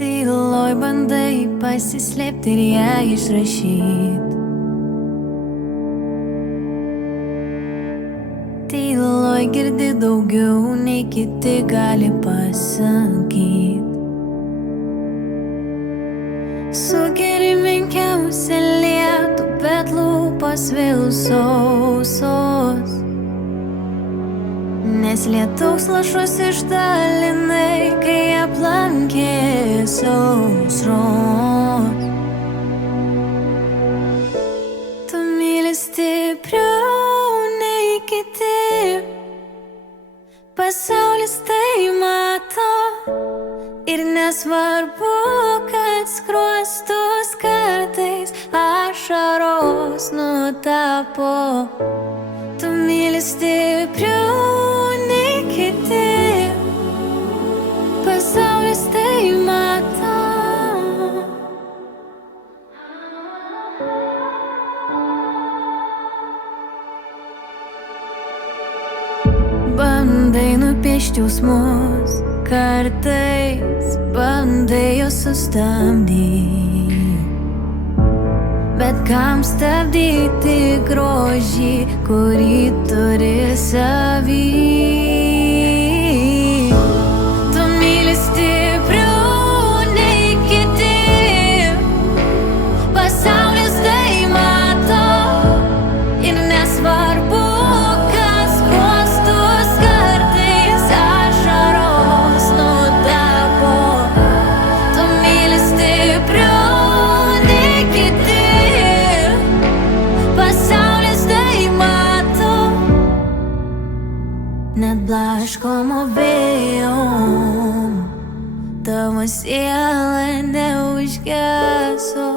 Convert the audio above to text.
Tyloj bandai pasislėpti ir ją išrašyt. Tyloj girdi daugiau nei kiti gali pasakyt. Sugeri menkiausią lietų, bet lūpos vėl sausos, nes lietaus lašus išdalinai, kai aplankė sausros. Tu myli stipriau nei kiti, pasaulis tai mato, ir nesvarbu, kad skruostus kartais ašaros nutapo. Tu myli stipriau nei kiti, pasaulis tai mato. Bandai nupiešti jausmus, kartais bandai juos sustabdyti, bet kam stabdyti grožį, kurį turi savy. Tu myli stipriau nei kiti, pasaulis tai mato, ir nesvarbu, kas skruostus kartais ašaros nutapo. Tu myli stipriau nei kiti, pasaulis tai mato. Net blaškomo vėjo tavo siela neužgeso.